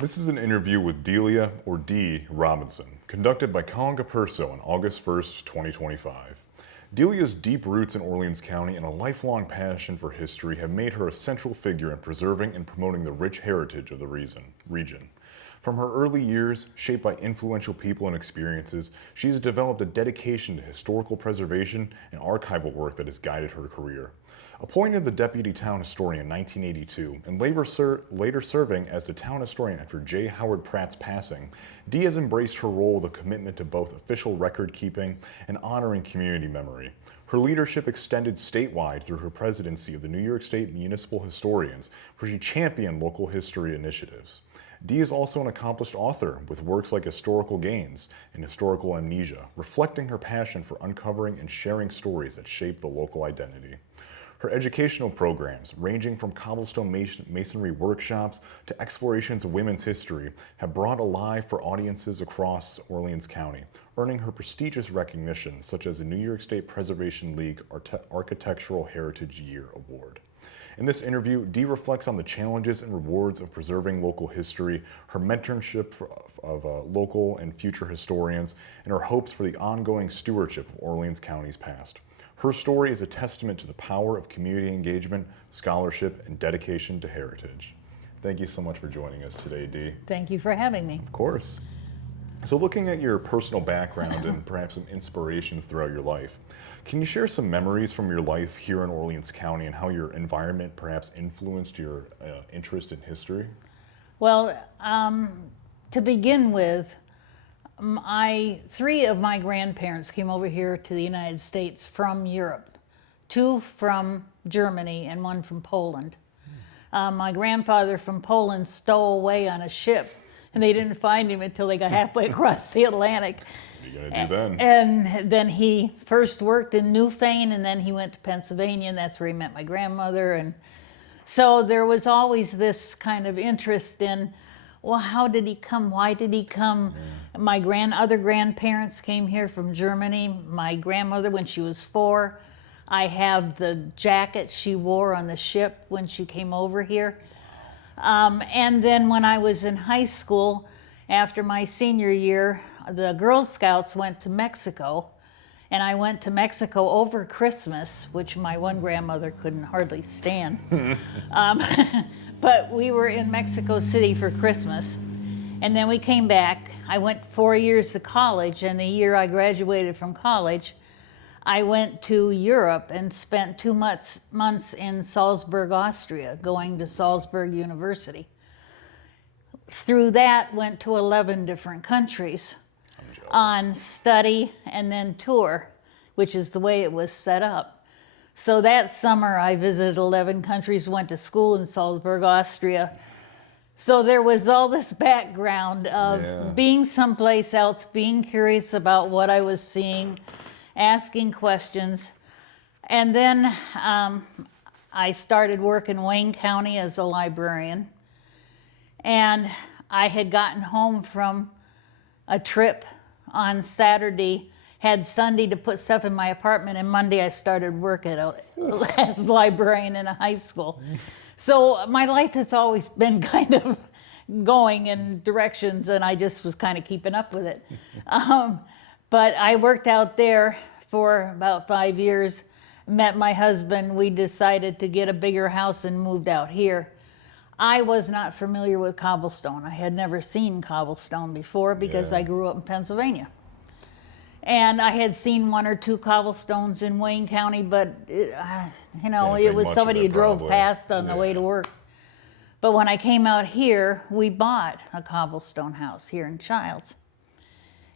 This is an interview with Delia, or Dee, Robinson, conducted by Collin Capurso on August 1st, 2025. Delia's deep roots in Orleans County and a lifelong passion for history have made her a central figure in preserving and promoting the rich heritage of the region. From her early years, shaped by influential people and experiences, she has developed a dedication to historical preservation and archival work that has guided her career. Appointed the deputy town historian in 1982 and later serving as the town historian after J. Howard Pratt's passing, Dee has embraced her role with a commitment to both official record keeping and honoring community memory. Her leadership extended statewide through her presidency of the New York State Municipal Historians, where she championed local history initiatives. Dee is also an accomplished author with works like Historical Gains and Historical Amnesia, reflecting her passion for uncovering and sharing stories that shape the local identity. Her educational programs, ranging from cobblestone masonry workshops to explorations of women's history, have brought alive for audiences across Orleans County, earning her prestigious recognition such as the New York State Preservation League Architectural Heritage Year Award. In this interview, Dee reflects on the challenges and rewards of preserving local history, her mentorship of local and future historians, and her hopes for the ongoing stewardship of Orleans County's past. Her story is a testament to the power of community engagement, scholarship, and dedication to heritage. Thank you so much for joining us today, Dee. Thank you for having me. Of course. So looking at your personal background and perhaps some inspirations throughout your life, can you share some memories from your life here in Orleans County and how your environment perhaps influenced your interest in history? Well, to begin with, three of my grandparents came over here to the United States from Europe, two from Germany and one from Poland. My grandfather from Poland stowed away on a ship, and they didn't find him until they got halfway across the Atlantic. What are you gonna do then? And then he first worked in Newfane, and then he went to Pennsylvania, and that's where he met my grandmother. And so there was always this kind of interest in, well, how did he come? Why did he come? My other grandparents came here from Germany. My grandmother, when she was 4, I have the jacket she wore on the ship when she came over here. And then when I was in high school, after my senior year, the Girl Scouts went to Mexico, and I went to Mexico over Christmas, which my one grandmother couldn't hardly stand. But we were in Mexico City for Christmas, and then we came back. I went 4 years to college, and the year I graduated from college, I went to Europe and spent 2 months in Salzburg, Austria, going to Salzburg University. Through that, went to 11 different countries on study and then tour, which is the way it was set up. So that summer I visited 11 countries, went to school in Salzburg, Austria. So there was all this background of being someplace else, being curious about what I was seeing, asking questions. And then I started work in Wayne County as a librarian. And I had gotten home from a trip on Saturday, had Sunday to put stuff in my apartment, and Monday I started work as a librarian in a high school. So my life has always been kind of going in directions, and I just was kind of keeping up with it. But I worked out there for about 5 years, met my husband. We decided to get a bigger house and moved out here. I was not familiar with cobblestone. I had never seen cobblestone before because I grew up in Pennsylvania. And I had seen 1 or 2 cobblestones in Wayne County, but it was somebody who drove past on the way to work. But when I came out here, we bought a cobblestone house here in Childs.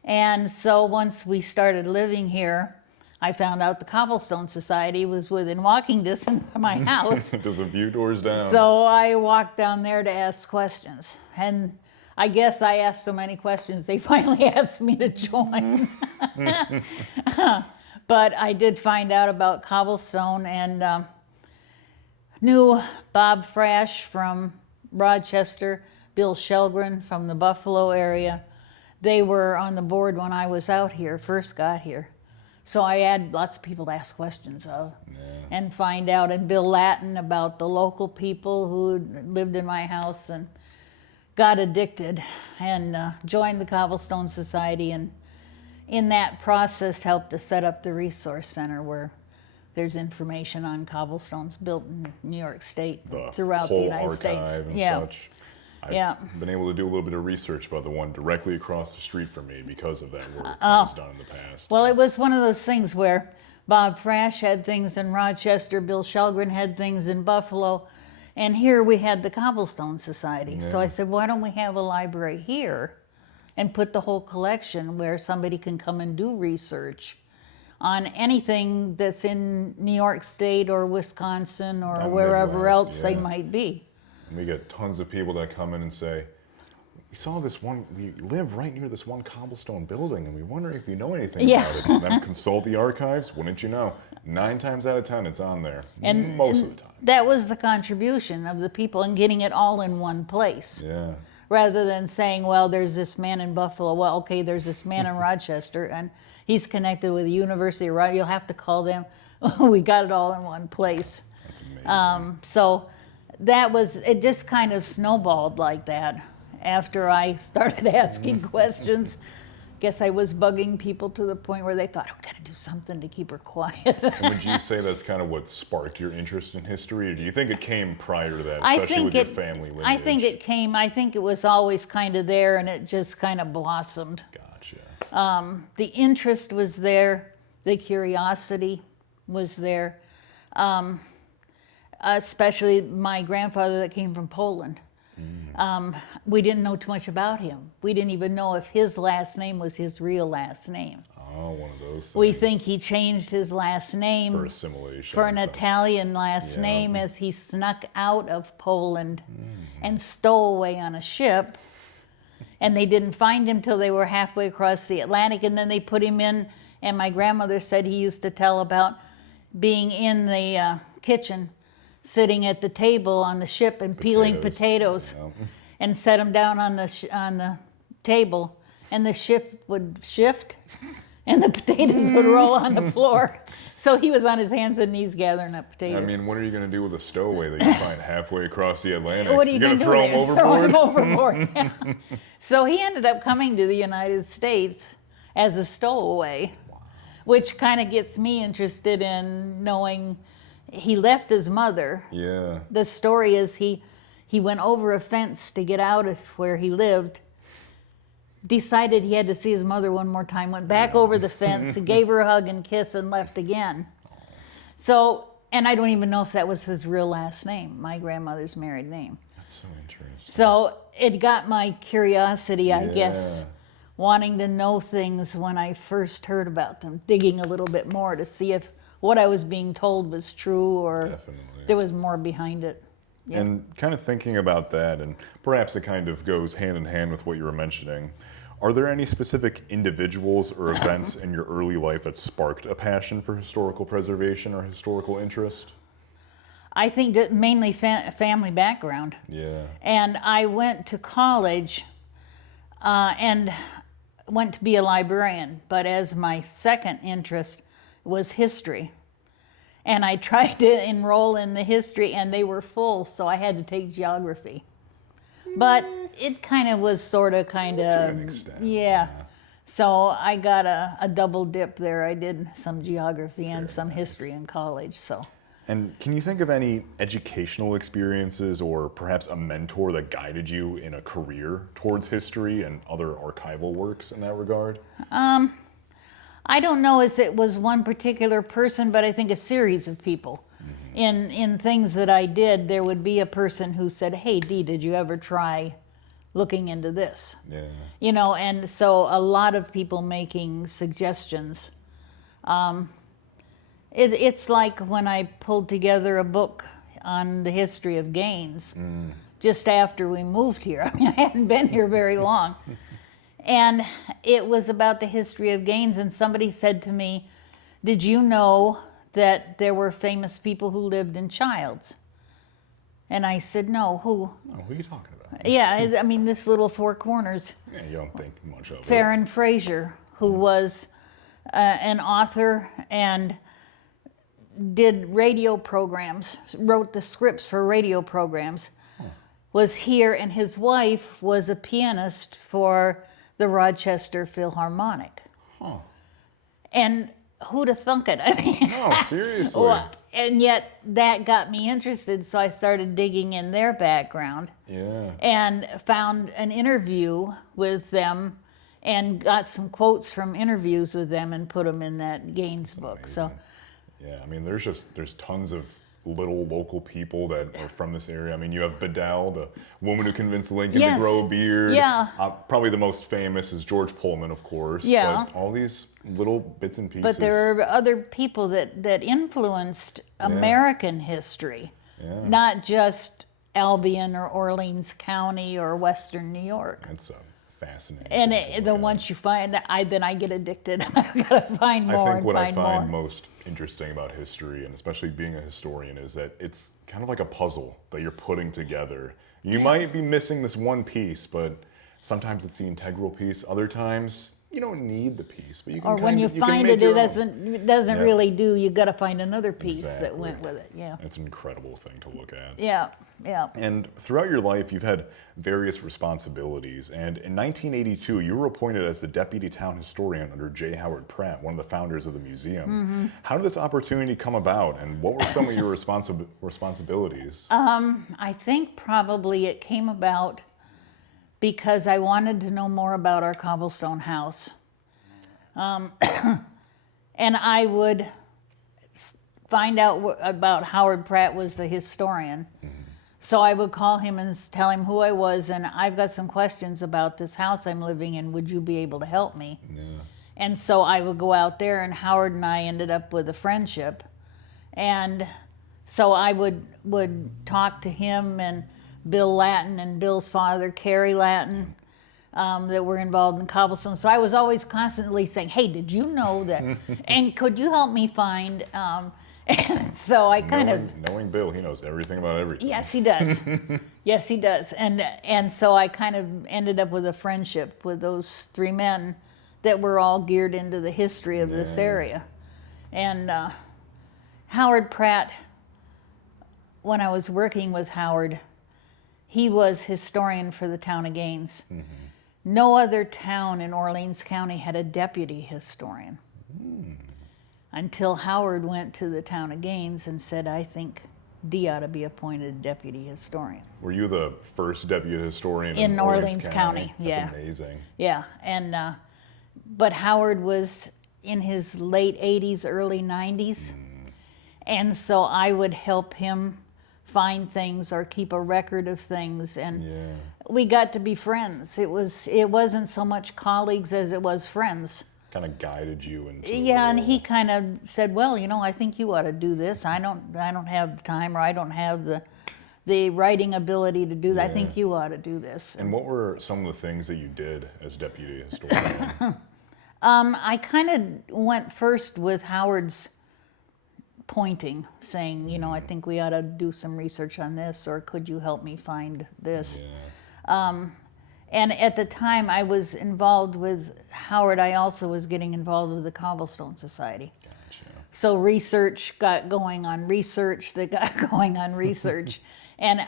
And so once we started living here, I found out the Cobblestone Society was within walking distance of my house. Just a few doors down. So I walked down there to ask questions. And I guess I asked so many questions, they finally asked me to join. But I did find out about cobblestone and knew Bob Frash from Rochester, Bill Shelgren from the Buffalo area. They were on the board when I was out here, first got here. So I had lots of people to ask questions of and find out, and Bill Latin about the local people who lived in my house. And got addicted and joined the Cobblestone Society, and in that process helped to set up the Resource Center where there's information on cobblestones built in New York State, throughout the whole United States. archive and Yeah. such. I've Yeah. been able to do a little bit of research about the one directly across the street from me because of that work that was done in the past. Well, it was one of those things where Bob Frash had things in Rochester, Bill Shelgren had things in Buffalo, and here we had the Cobblestone Society. So I said, why don't we have a library here and put the whole collection where somebody can come and do research on anything that's in New York State or Wisconsin or Down wherever Midwest, else they yeah. might be. And we get tons of people that come in and say, we saw this one, we live right near this one cobblestone building, and we wonder if you know anything Yeah. about it. And then consult the archives, wouldn't you know? 9 times out of 10, it's on there. And Most of the time. That was the contribution of the people in getting it all in one place. Yeah. Rather than saying, well, there's this man in Buffalo. Well, okay, there's this man in Rochester, and he's connected with the University of Rochester. You'll have to call them. We got it all in one place. That's amazing. So that was, it just kind of snowballed like that after I started asking questions. Guess I was bugging people to the point where they thought, oh, we got to do something to keep her quiet. And would you say that's kind of what sparked your interest in history, or do you think it came prior to that, I especially think with your family lineage? I think it came, I think it was always kind of there, and it just kind of blossomed. Gotcha. The interest was there, the curiosity was there, especially my grandfather that came from Poland. We didn't know too much about him. We didn't even know if his last name was his real last name. Oh, one of those things. We think he changed his last name For assimilation. for an and stuff. Italian last Yeah. name as he snuck out of Poland and stole away on a ship. And they didn't find him till they were halfway across the Atlantic, and then they put him in, and my grandmother said he used to tell about being in the kitchen, sitting at the table on the ship and peeling potatoes Yeah. and set them down on the table, and the ship would shift and the potatoes would roll on the floor. So he was on his hands and knees gathering up potatoes. I mean, what are you going to do with a stowaway that you find halfway across the Atlantic? What are you going to do throw there? him overboard? Throw him overboard. Yeah. So he ended up coming to the United States as a stowaway, which kind of gets me interested in knowing he left his mother. Yeah. The story is he went over a fence to get out of where he lived, decided he had to see his mother one more time, went back over the fence, gave her a hug and kiss, and left again. So, and I don't even know if that was his real last name, my grandmother's married name. That's so interesting. So it got my curiosity, I Yeah. guess, wanting to know things when I first heard about them, digging a little bit more to see if what I was being told was true or Definitely. there was more behind it. Yeah. And kind of thinking about that, and perhaps it kind of goes hand in hand with what you were mentioning, are there any specific individuals or events in your early life that sparked a passion for historical preservation or historical interest? I think that mainly family background. Yeah. And I went to college and went to be a librarian, but as my second interest was history. And I tried to enroll in the history and they were full, so I had to take geography. But it kind of was sort of To an extent. yeah. So I got a double dip there. I did some geography and some history in college, so. And can you think of any educational experiences or perhaps a mentor that guided you in a career towards history and other archival works in that regard? I don't know if it was one particular person, but I think a series of people. In things that I did, there would be a person who said, hey, Dee, did you ever try looking into this? Yeah. You know, and so a lot of people making suggestions. It's like when I pulled together a book on the history of Gaines just after we moved here. I mean, I hadn't been here very long. And it was about the history of Gaines, and somebody said to me, did you know that there were famous people who lived in Childs? And I said, no, who? Oh, who are you talking about? Yeah, I mean, this little Four Corners. Yeah, you don't think much of it. Farron Fraser, who was an author and did radio programs, wrote the scripts for radio programs. was here, and his wife was a pianist for the Rochester Philharmonic. Huh. And who'd have thunk it? I mean, No, seriously. well, and yet that got me interested, so I started digging in their background. Yeah. And found an interview with them and got some quotes from interviews with them and put them in that Gaines book. So, Yeah, I mean, there's tons of little local people that are from this area. I mean, you have Bedell, the woman who convinced Lincoln Yes. to grow a beard. Yeah. Probably the most famous is George Pullman, of course. Yeah. But all these little bits and pieces. but there are other people that influenced American history, not just Albion or Orleans County or Western New York. It's fascinating. And once you find, then I get addicted. I've got to find more I think what I and find more. most interesting about history, and especially being a historian, is that it's kind of like a puzzle that you're putting together. You might be missing this one piece, but sometimes it's the integral piece. Other times, you don't need the piece, but you can. Or when you find it, it doesn't really do. You got to find another piece that went with it. Yeah. It's an incredible thing to look at. Yeah. Yeah. And throughout your life, you've had various responsibilities. And in 1982, you were appointed as the deputy town historian under J. Howard Pratt, one of the founders of the museum. Mm-hmm. How did this opportunity come about, and what were some of your responsibilities? I think probably it came about because I wanted to know more about our cobblestone house. And I would find out about Howard Pratt was the historian. So I would call him and tell him who I was, and I've got some questions about this house I'm living in. Would you be able to help me? Yeah. And so I would go out there, and Howard and I ended up with a friendship. And so I would talk to him and Bill Lattin and Bill's father, Carrie Lattin, that were involved in Cobblestone. So I was always constantly saying, hey, did you know that? And could you help me find... and so I knowing Bill, he knows everything about everything. Yes, he does. Yes, he does. And so I kind of ended up with a friendship with those three men that were all geared into the history of this area. And Howard Pratt, when I was working with Howard, he was historian for the town of Gaines. Mm-hmm. No other town in Orleans County had a deputy historian. Until Howard went to the town of Gaines and said, I think Dee ought to be appointed deputy historian. Were you the first deputy historian in Orleans County? That's Yeah. amazing. Yeah, and but Howard was in his late 80s, early 90s, and so I would help him find things or keep a record of things, and we got to be friends. It wasn't so much colleagues as it was friends. Kind of guided you into and he kind of said, well, I think you ought to do this. I don't have the time, or I don't have the writing ability to do that. I think you ought to do this. And what were some of the things that you did as deputy historian? I kind of went first with Howard's pointing, saying, I think we ought to do some research on this, or could you help me find this? And at the time I was involved with Howard, I also was getting involved with the Cobblestone Society. Gotcha. So research got going on research that got going on research. And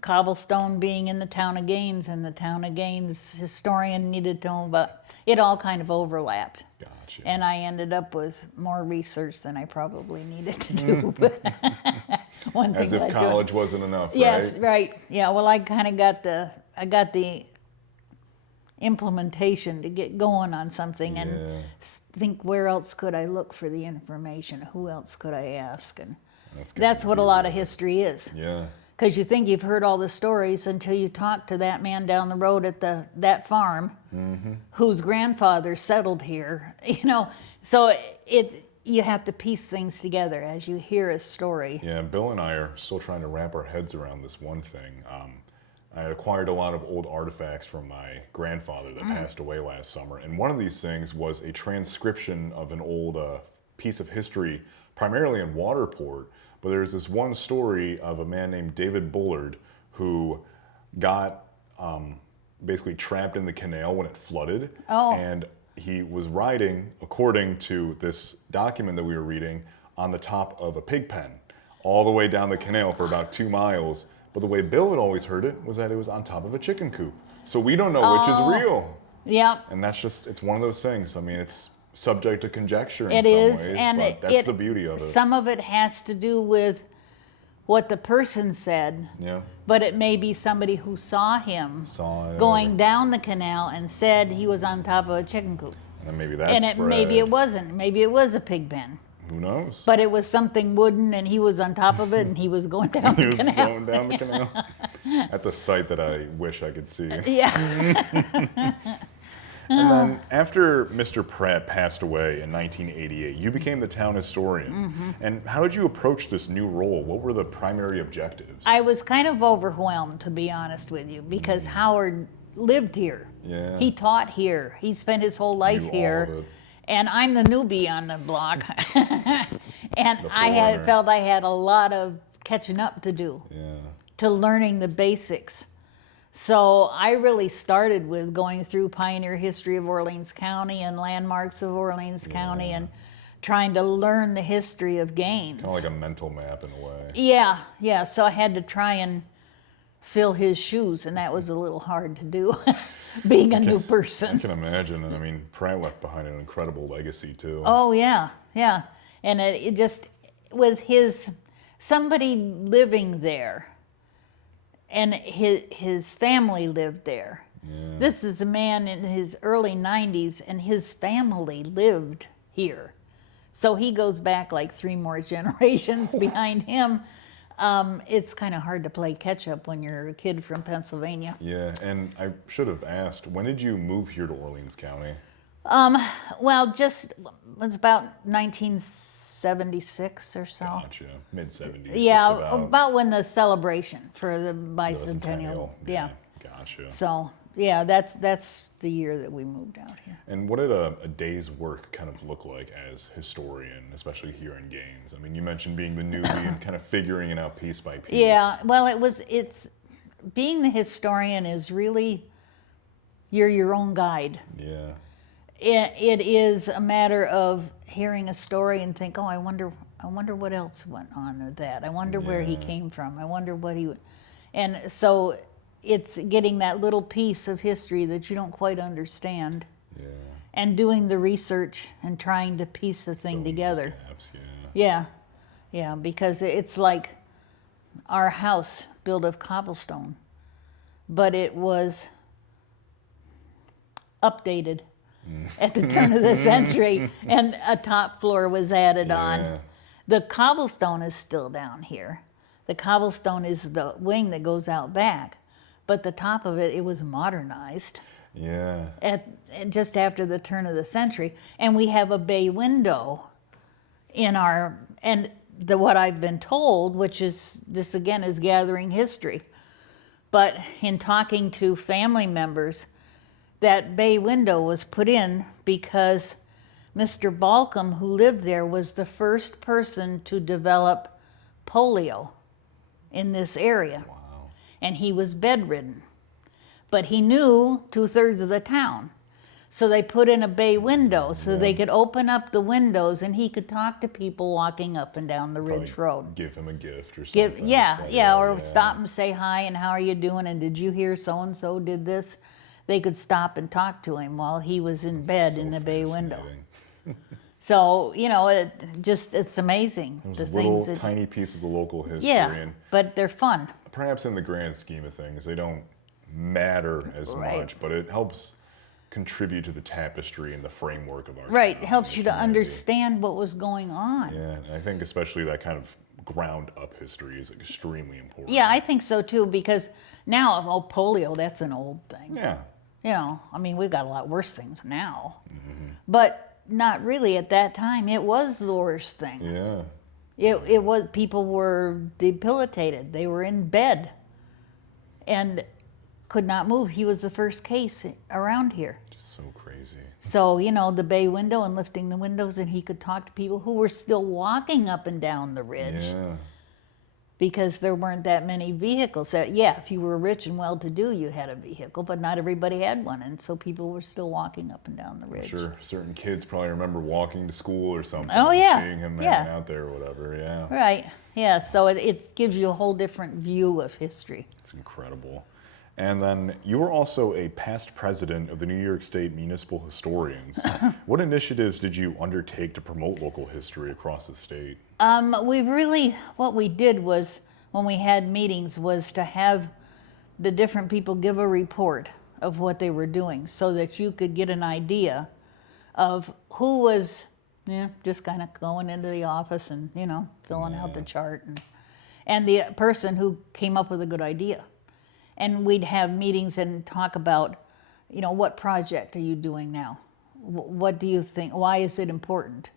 Cobblestone being in the town of Gaines, and the town of Gaines historian needed to know about, it all kind of overlapped. Gotcha. And I ended up with more research than I probably needed to do. One As thing if college wasn't enough, right? Yes, right. Yeah, well, I kind of got the implementation to get going on something and think, where else could I look for the information? Who else could I ask? And that's what a lot of history is. Yeah. Because you think you've heard all the stories until you talk to that man down the road at that farm whose grandfather settled here. So you have to piece things together as you hear a story. Yeah, Bill and I are still trying to wrap our heads around this one thing. I acquired a lot of old artifacts from my grandfather that passed away last summer, and one of these things was a transcription of an old piece of history, primarily in Waterport. But there's this one story of a man named David Bullard who got basically trapped in the canal when it flooded. Oh. And he was riding, according to this document that we were reading, on the top of a pig pen all the way down the canal for about 2 miles But the way Bill had always heard it was that it was on top of a chicken coop. So we don't know which is real. Yep. And that's just, it's one of those things. I mean, it's subject to conjecture in It some is, ways, and but that's the beauty of it. Some of it has to do with what the person said, Yeah. but it may be somebody who saw him Saw it. going down the canal and said he was on top of a chicken coop. And then maybe that's And maybe it wasn't. Maybe it was a pig pen. Who knows? But it was something wooden, and he was on top of it, and he was going down He the was canal. going down the canal. That's a sight that I wish I could see. Yeah. And then after Mr. Pratt passed away in 1988, you became the town historian. And how did you approach this new role? What were the primary objectives? I was kind of overwhelmed, to be honest with you, because Howard lived here. Yeah. He taught here. He spent his whole life Knew all here. of it. And I'm the newbie on the block. And I forerunner. felt I had a lot of catching up to do, Yeah. to learning the basics. So I really started with going through pioneer history of Orleans County and landmarks of Orleans County and trying to learn the history of Gaines. Kind of like a mental map in a way. Yeah. So I had to try and fill his shoes, and that was a little hard to do, being a new I person. can imagine. And I mean, Pratt left behind an incredible legacy, too. Oh, yeah. And it just, with somebody living there, and his family lived there. Yeah. This is a man in his early 90s, and his family lived here. So he goes back like 3 more generations behind him. It's kind of hard to play catch up when you're a kid from Pennsylvania. Yeah, and I should have asked, when did you move here to Orleans County? Well, it was about 1976 or so. Gotcha. Mid-70s. Yeah, just about. about when the celebration for the The bicentennial. Yeah. Gotcha. So, yeah, that's the year that we moved out here. And what did a day's work kind of look like as historian, especially here in Gaines? I mean, you mentioned being the newbie and kind of figuring it out piece by piece. Yeah, well, it's being the historian is really, you're your own guide. Yeah. It is a matter of hearing a story and think, oh, I wonder what else went on with that. I wonder where he came from. I wonder what he, and so it's getting that little piece of history that you don't quite understand, Yeah. and doing the research and trying to piece the thing Filling those together. gaps, yeah. Yeah, because it's like our house built of cobblestone, but it was updated at the turn of the century, and a top floor was added Yeah. on. The cobblestone is still down here. The cobblestone is the wing that goes out back, but the top of it was modernized Yeah. just after the turn of the century. And we have a bay window in our, and what I've been told, which is, this again is gathering history, but in talking to family members, that bay window was put in because Mr. Balcom, who lived there, was the first person to develop polio in this area. Wow. And he was bedridden. But he knew 2/3 of the town. So they put in a bay window so they could open up the windows and he could talk to people walking up and down the Ridge Probably Road. Give him a gift or something. Or stop and say hi and how are you doing and did you hear so-and-so did this? They could stop and talk to him while he was in bed in the bay window. So, it's amazing. Those little tiny pieces of local history. And but they're fun. perhaps in the grand scheme of things, they don't matter as much, but it helps contribute to the tapestry and the framework of our Right, town it helps and you the to community. understand what was going on. Yeah, and I think especially that kind of ground up history is extremely important. Yeah, I think so too, because now, polio, that's an old thing. Yeah. We've got a lot worse things now. But not really at that time. It was the worst thing. Yeah. It was, people were debilitated. They were in bed and could not move. He was the first case around here. Just so crazy. So, the bay window and lifting the windows, and he could talk to people who were still walking up and down the ridge. Yeah. because there weren't that many vehicles. Yeah, if you were rich and well-to-do, you had a vehicle, but not everybody had one, and so people were still walking up and down the ridge. Sure, certain kids probably remember walking to school or something. Oh, yeah. Seeing him Yeah. hanging out there or whatever. Yeah. Right. Yeah. So it gives you a whole different view of history. It's incredible. And then you were also a past president of the New York State Municipal Historians. What initiatives did you undertake to promote local history across the state? What we did was, when we had meetings, was to have the different people give a report of what they were doing so that you could get an idea of who was just kind of going into the office and, filling out the chart, and the person who came up with a good idea. And we'd have meetings and talk about, what project are you doing now? What do you think? Why is it important?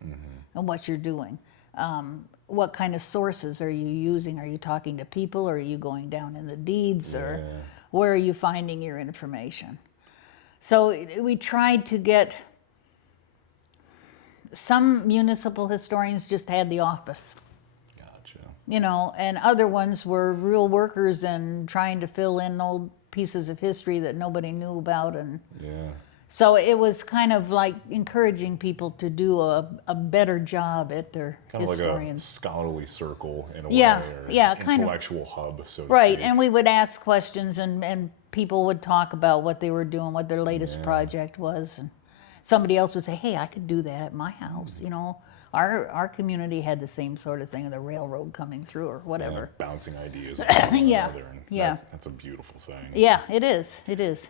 And what you're doing? What kind of sources are you using? Are you talking to people, or are you going down in the deeds, or where are you finding your information? So we tried to get, some municipal historians just had the office. Gotcha. And other ones were real workers and trying to fill in old pieces of history that nobody knew about. And so it was kind of like encouraging people to do a better job at their historians. Like a scholarly circle in a Yeah, way, or yeah, an kind of. intellectual hub, so to Right, speak. and we would ask questions, and people would talk about what they were doing, what their latest project was. And somebody else would say, hey, I could do that at my house, Our community had the same sort of thing, the railroad coming through or whatever. Bouncing ideas off one another. And that's a beautiful thing. Yeah, it is. It is.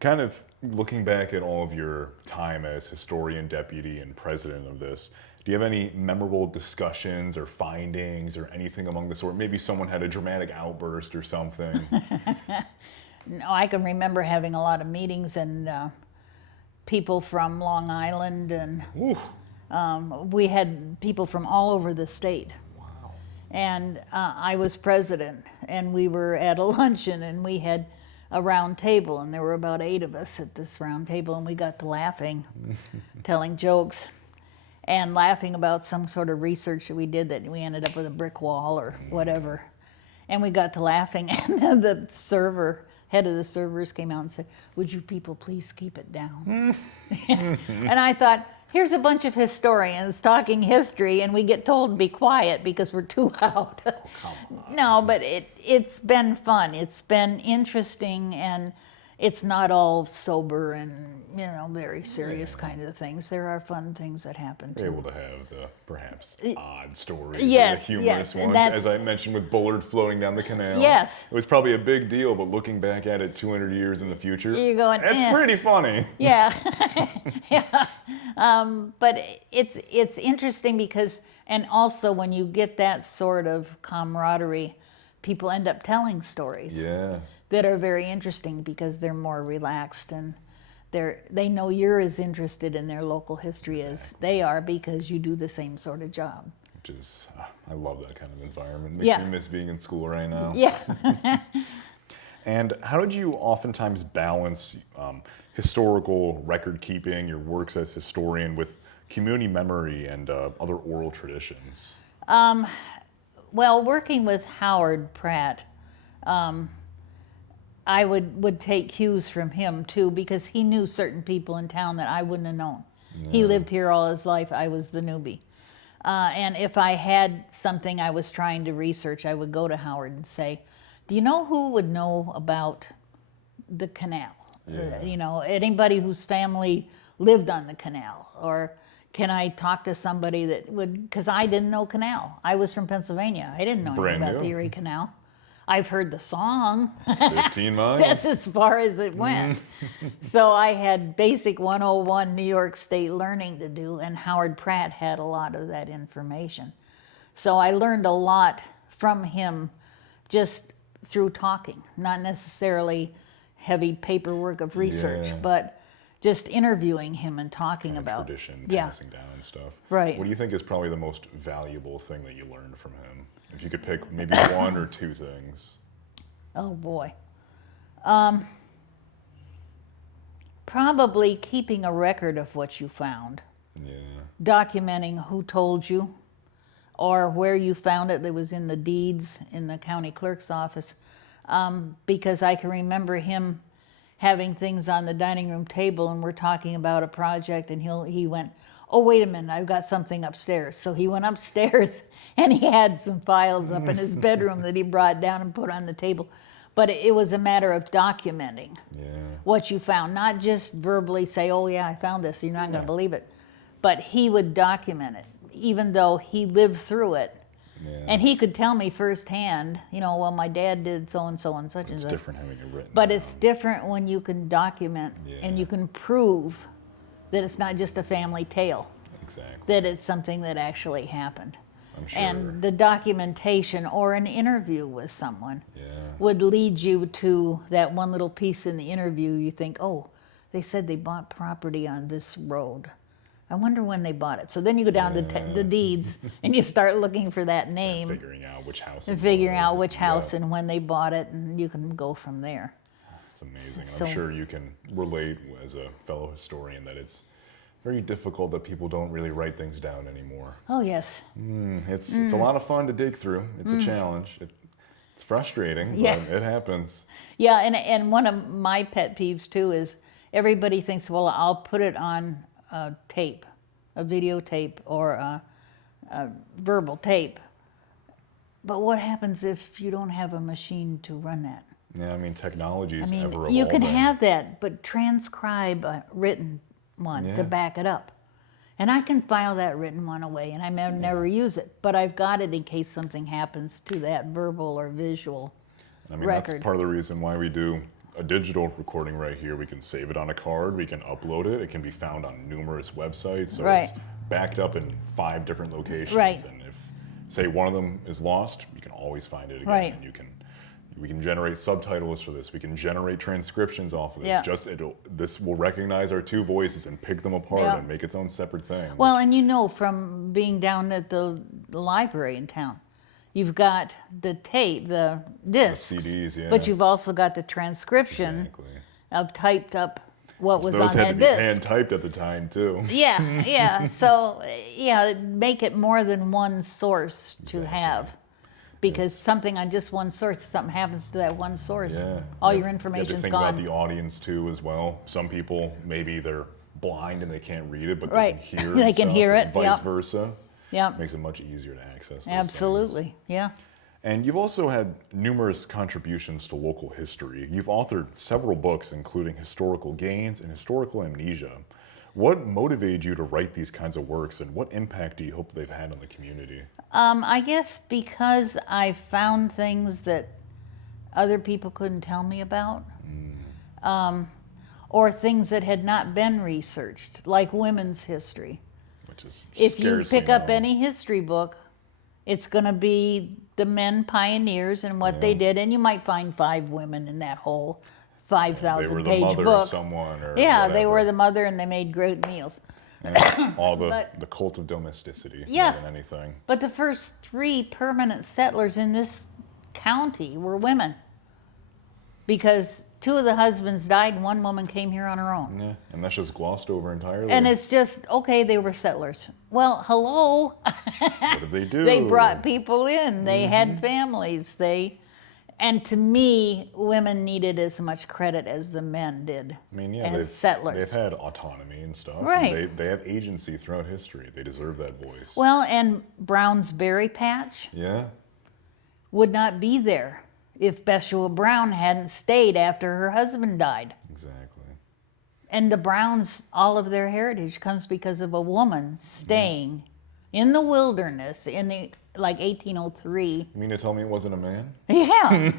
Kind of looking back at all of your time as historian, deputy, and president of this, do you have any memorable discussions or findings or anything among the sort? Maybe someone had a dramatic outburst or something. No, I can remember having a lot of meetings, and people from Long Island, and we had people from all over the state. Wow. And I was president, and we were at a luncheon, and we had a round table, and there were about 8 of us at this round table, and we got to laughing, telling jokes, and laughing about some sort of research that we did that we ended up with a brick wall or whatever. And we got to laughing, and then the head of the servers came out and said, would you people please keep it down? And I thought, here's a bunch of historians talking history, and we get told to be quiet because we're too loud. No, but it's been fun. It's been interesting, and it's not all sober and, very serious kind of things. There are fun things that happen too. Able to have the perhaps odd stories, yes, or the humorous ones, as I mentioned with Bullard floating down the canal. Yes. It was probably a big deal, but looking back at it 200 years in the future, you're going, it's pretty funny. Yeah. Yeah. But it's interesting because, and also when you get that sort of camaraderie, people end up telling stories that are very interesting because they're more relaxed, and they know you're as interested in their local history as they are because you do the same sort of job. Which is, I love that kind of environment. Makes me miss being in school right now. Yeah. And how did you oftentimes balance historical record keeping, your works as historian, with community memory and other oral traditions? Well, working with Howard Pratt, I would take cues from him too, because he knew certain people in town that I wouldn't have known. He lived here all his life. I was the newbie. And if I had something I was trying to research, I would go to Howard and say, do you know who would know about the canal? Anybody whose family lived on the canal? Or can I talk to somebody that would, because I didn't know canal. I was from Pennsylvania. I didn't know anything about the Erie Canal. I've heard the song. 15 miles. That's as far as it went. So I had basic 101 New York State learning to do, and Howard Pratt had a lot of that information. So I learned a lot from him just through talking, not necessarily heavy paperwork of research, but just interviewing him and talking about tradition, passing down and stuff. Right. What do you think is probably the most valuable thing that you learned from him? If you could pick maybe one or two things. Oh boy. Probably keeping a record of what you found. Yeah. Documenting who told you, or where you found it that was in the deeds in the county clerk's office, because I can remember him having things on the dining room table and we're talking about a project and he went, oh, wait a minute, I've got something upstairs. So he went upstairs and he had some files up in his bedroom that he brought down and put on the table. But it was a matter of documenting what you found, not just verbally say, oh yeah, I found this, you're not gonna believe it. But he would document it, even though he lived through it. And he could tell me firsthand, you know, well, my dad did so and so and such and such. It's different having it written But down. it's different when you can document and you can prove that it's not just a family tale. Exactly. That it's something that actually happened. I'm sure. And the documentation or an interview with someone would lead you to that one little piece in the interview. You think, oh, they said they bought property on this road. I wonder when they bought it. So then you go down to the deeds and you start looking for that name. And figuring out which house. And figuring out which house and when they bought it, and you can go from there. It's amazing. So, I'm sure you can relate as a fellow historian that it's very difficult that people don't really write things down anymore. oh yes. It's a lot of fun to dig through. It's a challenge. It's frustrating, but it happens. Yeah, and one of my pet peeves too is everybody thinks, well, I'll put it on a tape, a videotape, or a verbal tape. But what happens if you don't have a machine to run that? Yeah, I mean, technology is ever evolving. You can have that, but transcribe a written one to back it up. And I can file that written one away, and I may never use it, but I've got it in case something happens to that verbal or visual record. That's part of the reason why we do a digital recording right here. We can save it on a card, we can upload it, it can be found on numerous websites, so it's backed up in 5 different locations. And if, say, one of them is lost, you can always find it again, and we can generate subtitles for this. We can generate transcriptions off of this. This will recognize our 2 voices and pick them apart and make its own separate thing. Well, and you know, from being down at the library in town, you've got the tape, the discs, the CDs, but you've also got the transcription of typed up what was those on that disc. Those had to be hand typed at the time too. So make it more than one source to have. Because something on just one source, if something happens to that one source, all your information's you have to think gone. about the audience too as well. Some people, maybe they're blind and they can't read it, but they can hear it. They can hear it, Vice versa. Yeah. Makes it much easier to access those Absolutely, things. yeah. And you've also had numerous contributions to local history. You've authored several books, including Historical Gains and Historical Amnesia. What motivated you to write these kinds of works, and what impact do you hope they've had on the community? I guess because I found things that other people couldn't tell me about, or things that had not been researched, like women's history. Which is If you scarcely pick up known. any history book, it's going to be the men pioneers and what they did, and you might find 5 women in that whole 5,000 page mother book. of someone, or they whatever. were the mother, and they made great meals. And all the cult of domesticity more than anything. But the first 3 permanent settlers in this county were women, because 2 of the husbands died and 1 woman came here on her own. Yeah, and that's just glossed over entirely. And it's just, okay, they were settlers. Well, hello. What did they do? They brought people in. They had families. And to me, women needed as much credit as the men did. I mean, as settlers. They've had autonomy and stuff. Right. And they have agency throughout history. They deserve that voice. Well, and Brown's Berry Patch would not be there if Bethua Brown hadn't stayed after her husband died. Exactly. And the Browns, all of their heritage comes because of a woman staying in the wilderness in the 1803. You mean to tell me it wasn't a man? Yeah,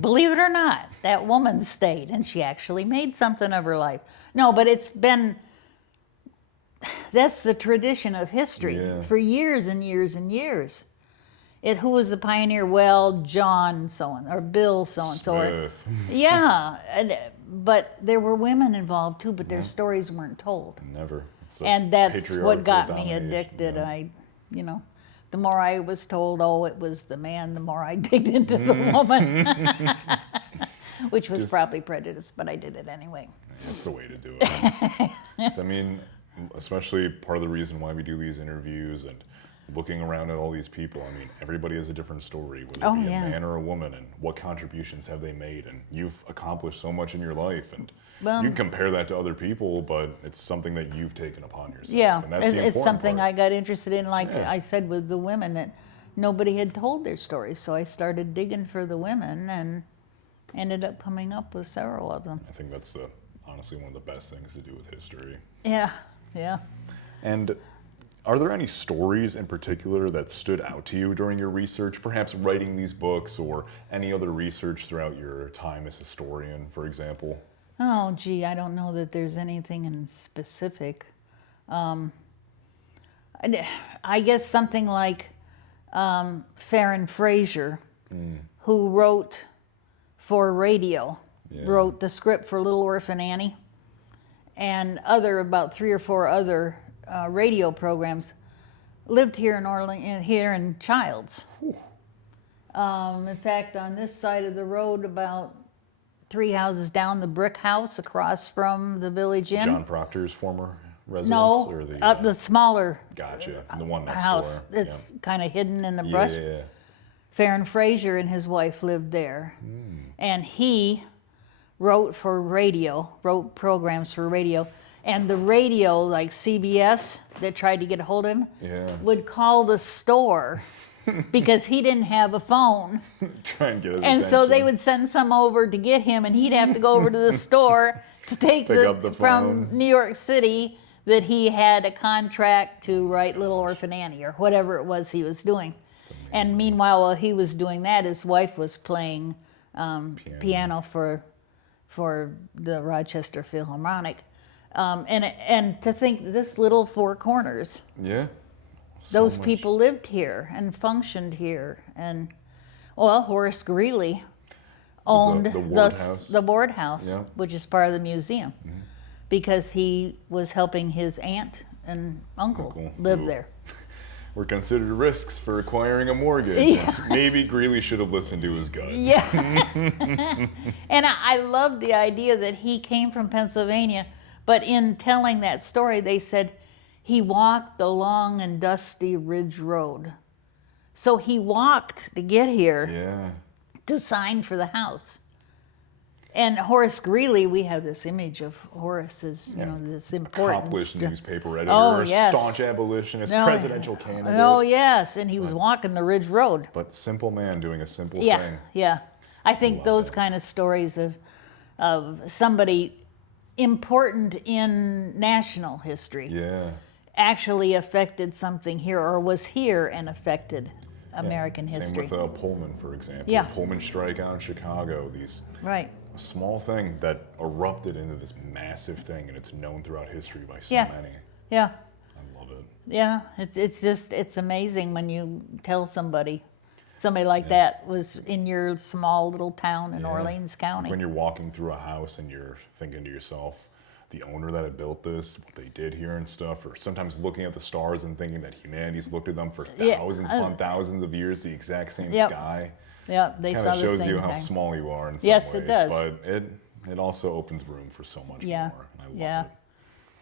believe it or not, that woman stayed, and she actually made something of her life. No, but that's the tradition of history for years and years and years. Who was the pioneer? Well, John so-and, or Bill so-and-so. Yeah, but there were women involved too, but their stories weren't told. Never. And that's what got me addicted. The more I was told, it was the man, the more I digged into the woman. Which was probably prejudice, but I did it anyway. That's the way to do it. So, I mean, especially part of the reason why we do these interviews and looking around at all these people, I mean, everybody has a different story, whether Oh, it be yeah. a man or a woman, and what contributions have they made. And you've accomplished so much in your life, and Well, you can compare that to other people, but it's something that you've taken upon yourself. yeah, And that's the it's important something part. I got interested in, like Yeah. I said with the women, that nobody had told their stories. So I started digging for the women and ended up coming up with several of them. I think that's honestly one of the best things to do with history. Yeah, yeah. And are there any stories in particular that stood out to you during your research, perhaps writing these books or any other research throughout your time as historian, for example? Oh, gee, I don't know that there's anything in specific. I guess something like Farron Fraser, who wrote for radio, Yeah. wrote the script for Little Orphan Annie, and about 3 or 4 other radio programs, lived here in here in Childs. In fact, on this side of the road, about 3 houses down, the brick house across from the Village Inn. John Proctor's former residence? No, Or the smaller Gotcha, the one next house door. that's kind of hidden in the Yeah. brush. Yeah. Farron Fraser and his wife lived there. And he wrote for radio, wrote programs for radio. And the radio, like CBS, that tried to get a hold of him, Yeah. would call the store because he didn't have a phone. Try and get his And so they attention. would send some over to get him, and he'd have to go over to the store to take Pick up the from phone. New York City that he had a contract to write Little Orphan Annie or whatever it was he was doing. And meanwhile, while he was doing that, his wife was playing piano for the Rochester Philharmonic. And to think this little Four Corners, Yeah. So those much. people lived here and functioned here. And, well, Horace Greeley owned the Ward House. the Ward House, Yeah. which is part of the museum, because he was helping his aunt and uncle live Ooh. there. Were considered risks for acquiring a mortgage. Yeah. Maybe Greeley should have listened to his gut. Yeah. And I loved the idea that he came from Pennsylvania, but in telling that story, they said he walked the long and dusty Ridge Road. So he walked to get here Yeah. to sign for the house. And Horace Greeley, we have this image of Horace as, this important. Accomplished newspaper editor, Oh, yes. staunch abolitionist, No, presidential candidate. Oh, yes, and he was walking the Ridge Road. But simple man doing a simple Yeah, thing. yeah. I think love those that. kind of stories of somebody important in national history Yeah. actually affected something here or was here and affected American history. Same with Pullman, for example. Yeah. Pullman strike out in Chicago. These Right. small thing that erupted into this massive thing, and it's known throughout history by so Yeah. many. Yeah. I love it. Yeah. It's amazing when you tell somebody like that was in your small little town in Yeah. Orleans County. When you're walking through a house and you're thinking to yourself, the owner that had built this, what they did here and stuff, or sometimes looking at the stars and thinking that humanity's looked at them for Yeah. thousands upon thousands of years, the exact same Yep. sky. Yeah, they Kind saw of the shows same you how thing. small you are in some Yes, ways. it does. But it also opens room for so much Yeah. more. And I love Yeah. it.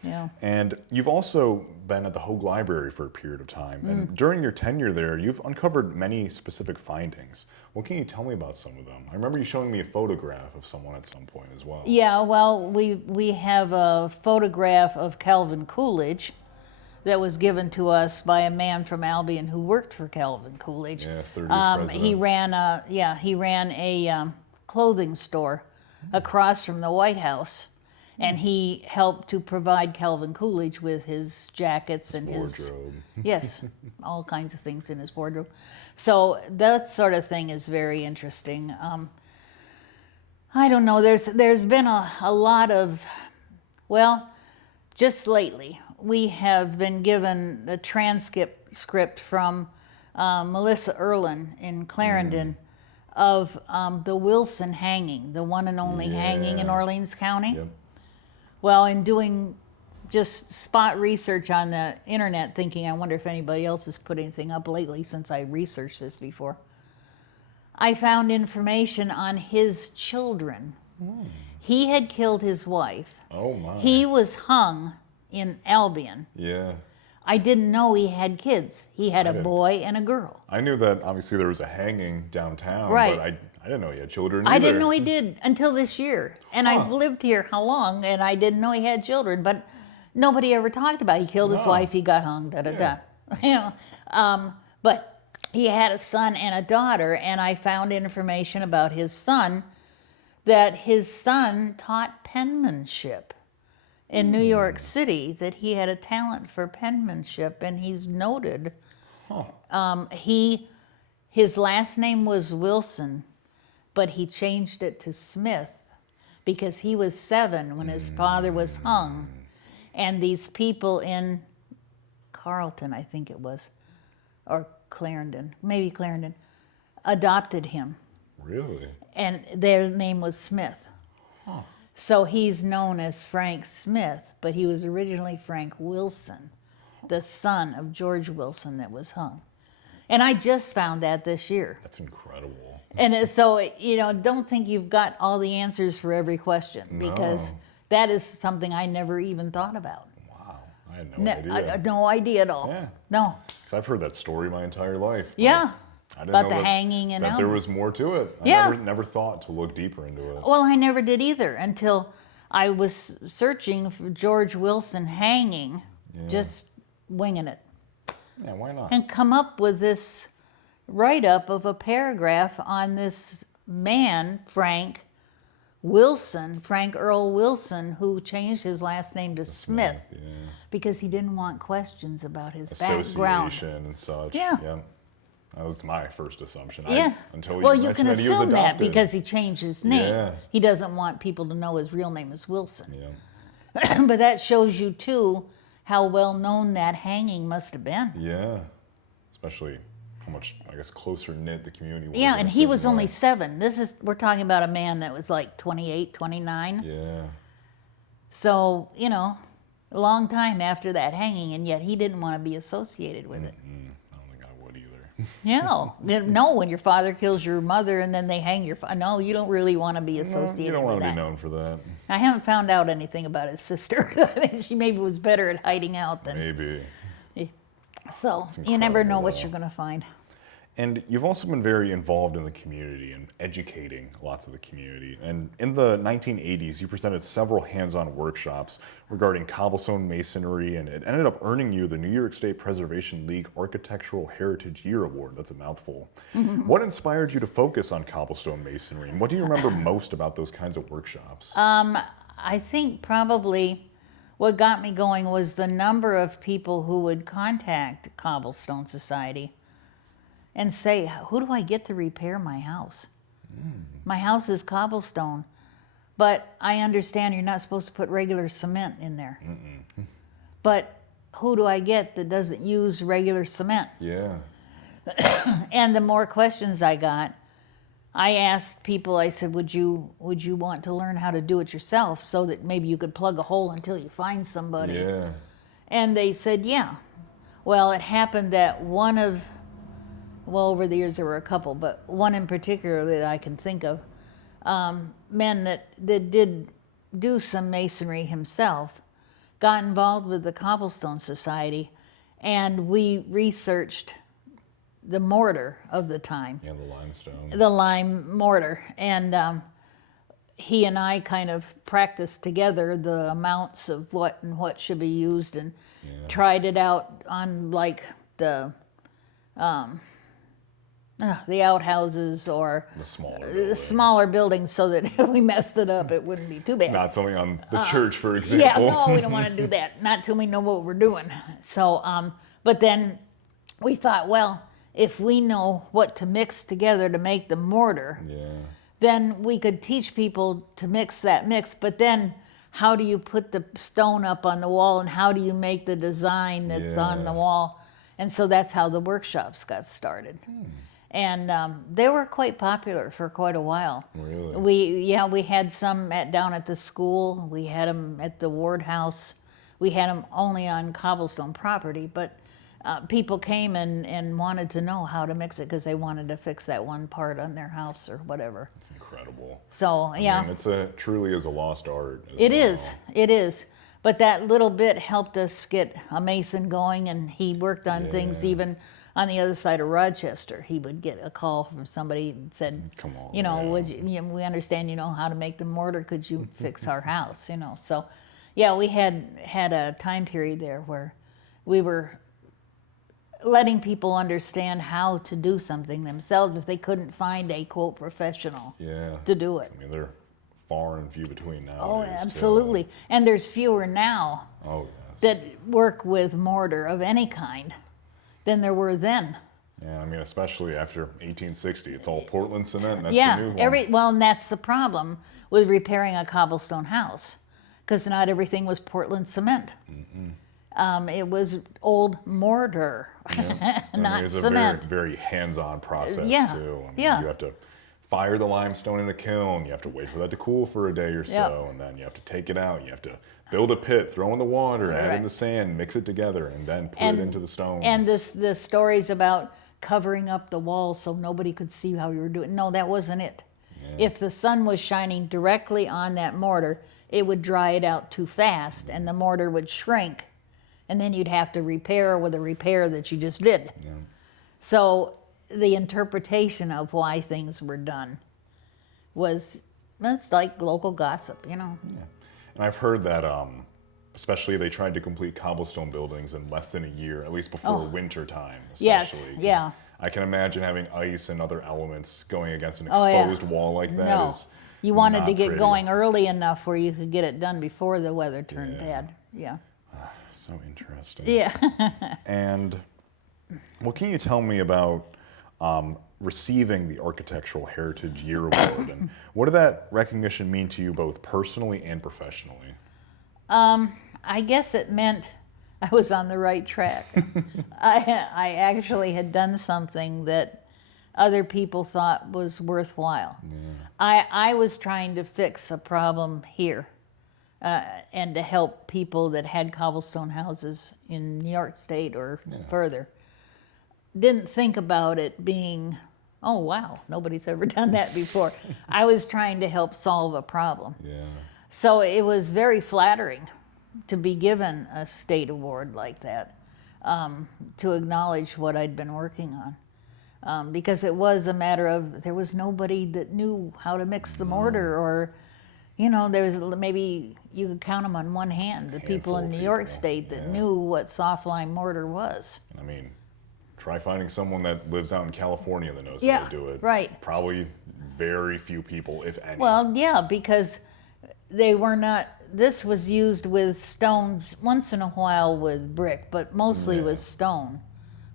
Yeah. And you've also been at the Hoag Library for a period of time. And during your tenure there, you've uncovered many specific findings. What can you tell me about some of them? I remember you showing me a photograph of someone at some point as well. Yeah, well, we have a photograph of Calvin Coolidge that was given to us by a man from Albion who worked for Calvin Coolidge. Yeah, 30th president. He ran a clothing store across from the White House, and he helped to provide Calvin Coolidge with his jackets and his Wardrobe. yes, all kinds of things in his wardrobe. So that sort of thing is very interesting. I don't know. There's been a lot of, well, just lately we have been given the transcript from Melissa Erlin in Clarendon of the Wilson hanging, the one and only hanging in Yeah. Orleans County. Yep. Well, in doing just spot research on the internet, thinking, I wonder if anybody else has put anything up lately since I researched this before, I found information on his children. He had killed his wife. Oh my. He was hung in Albion Yeah. I didn't know he had kids. He had a didn't. boy and a girl. I knew that obviously there was a hanging downtown, Right. but I didn't know he had children I either. didn't know he did until this year. And I've lived here how long, and I didn't know he had children, but nobody ever talked about it. He killed his No. wife, he got hung, da-da-da. You know, but he had a son and a daughter, and I found information about his son, that his son taught penmanship in New York City, that he had a talent for penmanship, and he's noted. His last name was Wilson, but he changed it to Smith because he was 7 when his father was hung. And these people in Carlton, I think it was, or Clarendon, maybe Clarendon, adopted him. Really? And their name was Smith. So he's known as Frank Smith, but he was originally Frank Wilson, the son of George Wilson that was hung. And I just found that this year. That's incredible. And so, you know, don't think you've got all the answers for every question, because that is something I never even thought about. Wow. I had no idea. No idea at all. Yeah. No. Because I've heard that story my entire life. but Yeah. I didn't About know the hanging and that all. there was more to it. Yeah. I never thought to look deeper into it. Well, I never did either until I was searching for George Wilson hanging, just winging it, Yeah, why not? and come up with this write-up of a paragraph on this man, Frank Earl Wilson, who changed his last name to Smith Yeah. because he didn't want questions about his background. Association and such. Yeah. That was my first assumption. Yeah. Until well, you you can mentioned that he was assume that adopted. because he changed his name. Yeah. He doesn't want people to know his real name is Wilson. Yeah. But that shows you, too, how well known that hanging must have been. Yeah. Especially how much, I guess, closer knit the community was. Yeah, in and a he certain was only way. 7. We're talking about a man that was like 28, 29. Yeah. So, you know, a long time after that hanging, and yet he didn't want to be associated with it. I don't think I would either. No, when your father kills your mother and then they hang your father. No, you don't really want to be associated You don't with want to that. be known for that. I haven't found out anything about his sister. I think she maybe was better at hiding out than. Maybe. So you never know incredible, what though. you're going to find. And you've also been very involved in the community and educating lots of the community. And in the 1980s, you presented several hands-on workshops regarding cobblestone masonry, and it ended up earning you the New York State Preservation League Architectural Heritage Year Award. That's a mouthful. What inspired you to focus on cobblestone masonry, and what do you remember most about those kinds of workshops? I think probably what got me going was the number of people who would contact Cobblestone Society and say, who do I get to repair my house? My house is cobblestone, but I understand you're not supposed to put regular cement in there. But who do I get that doesn't use regular cement? Yeah. And the more questions I got, I asked people, I said, would you want to learn how to do it yourself so that maybe you could plug a hole until you find somebody? Yeah. And they said, yeah. Well, it happened that over the years there were a couple, but one in particular that I can think of, men that did do some masonry himself, got involved with the Cobblestone Society, and we researched the mortar of the time, And the limestone. the lime mortar, and he and I kind of practiced together the amounts of what should be used, and tried it out on like the outhouses or The smaller the buildings. smaller buildings, so that if we messed it up, it wouldn't be too bad. Not something on the church, for Yeah, example. no, we don't want to do that. Not till we know what we're doing. So, but then we thought, well, if we know what to mix together to make the mortar, Yeah. then we could teach people to mix that mix. But then how do you put the stone up on the wall, and how do you make the design that's on the Yeah. wall? And so that's how the workshops got started. And they were quite popular for quite a while. Really? We had some down at the school. We had them at the ward house. We had them only on cobblestone property, but people came and wanted to know how to mix it because they wanted to fix that one part on their house or whatever. It's incredible. So, yeah. I mean, truly is a lost art. It is. But that little bit helped us get a mason going, and he worked on things Yeah. even on the other side of Rochester. He would get a call from somebody that said, Come on, you know, yeah. we understand you know how to make the mortar. Could you fix our house? You know, so yeah, we had a time period there where we were letting people understand how to do something themselves if they couldn't find a quote professional Yeah. to do it. I mean, they're far and few between nowadays. Oh, too. absolutely. And there's fewer now Oh, yes. that work with mortar of any kind than there were then. Yeah, I mean, especially after 1860, it's all Portland cement. And that's Yeah, the new one. well, and that's the problem with repairing a cobblestone house, because not everything was Portland cement. It was old mortar, I mean, not it's cement. a very hands-on process Yeah, too. I mean, yeah. You have to fire the limestone in a kiln. You have to wait for that to cool for a day or Yep. so, and then you have to take it out. You have to build a pit, throw in the water, add in Right. the sand, mix it together, and then put it into the stones. And the stories about covering up the walls so nobody could see how you were doing. No, that wasn't it. If the sun was shining directly on that mortar, it would dry it out too fast, and the mortar would shrink, and then you'd have to repair with a repair that you just did. Yeah. So the interpretation of why things were done was, that's like local gossip, you know. And I've heard that, especially they tried to complete cobblestone buildings in less than a year, at least before winter time. Yes, Especially. yeah. I can imagine having ice and other elements going against an Oh, yeah. exposed wall like that. No, Is you wanted not to get pretty. going early enough where you could get it done before the weather turned Yeah. bad. Yeah. So interesting. Yeah. And what can you tell me about receiving the Architectural Heritage Year Award? And what did that recognition mean to you both personally and professionally? I guess it meant I was on the right track. I actually had done something that other people thought was worthwhile. I was trying to fix a problem here and to help people that had cobblestone houses in New York State or further. Didn't think about it being, oh wow, nobody's ever done that before. I was trying to help solve a problem. Yeah. So it was very flattering to be given a state award like that, to acknowledge what I'd been working on. Because it was a matter of, there was nobody that knew how to mix the mortar, or, you know, there was maybe, you could count them on one hand, the people in Handful of New York people, State that yeah. knew what soft lime mortar was. I mean, try finding someone that lives out in California that knows how Yeah, to do it. right. Probably very few people, if any. Well, yeah, because they were not, this was used with stones, once in a while with brick, but mostly with stone,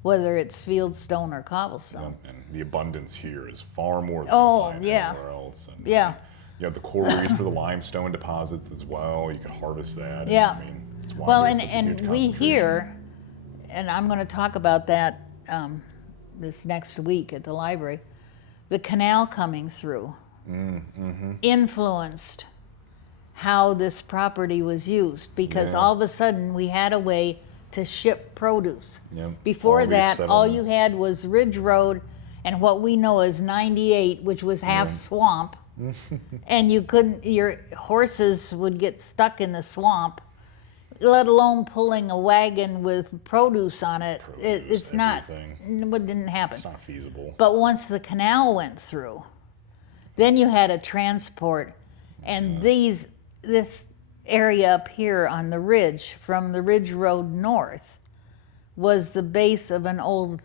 whether it's field stone or cobblestone. And the abundance here is far more than Oh, you find yeah. anywhere else. And Yeah. you have the quarries for the limestone deposits as well. You can harvest that. And, Yeah. I mean, it's why Well, there's and, such a huge and we concentration. here, and I'm going to talk about that this next week at the library, the canal coming through influenced how this property was used, because Yeah. all of a sudden we had a way to ship produce. Yep. Before All these that, all you settlements. had was Ridge Road and what we know as 98, which was half swamp. And you couldn't, your horses would get stuck in the swamp, let alone pulling a wagon with produce on it. Produce, It's not, everything. what didn't happen. It's not feasible. But once the canal went through, then you had a transport, and this area up here on the ridge, from the Ridge Road north, was the base of an old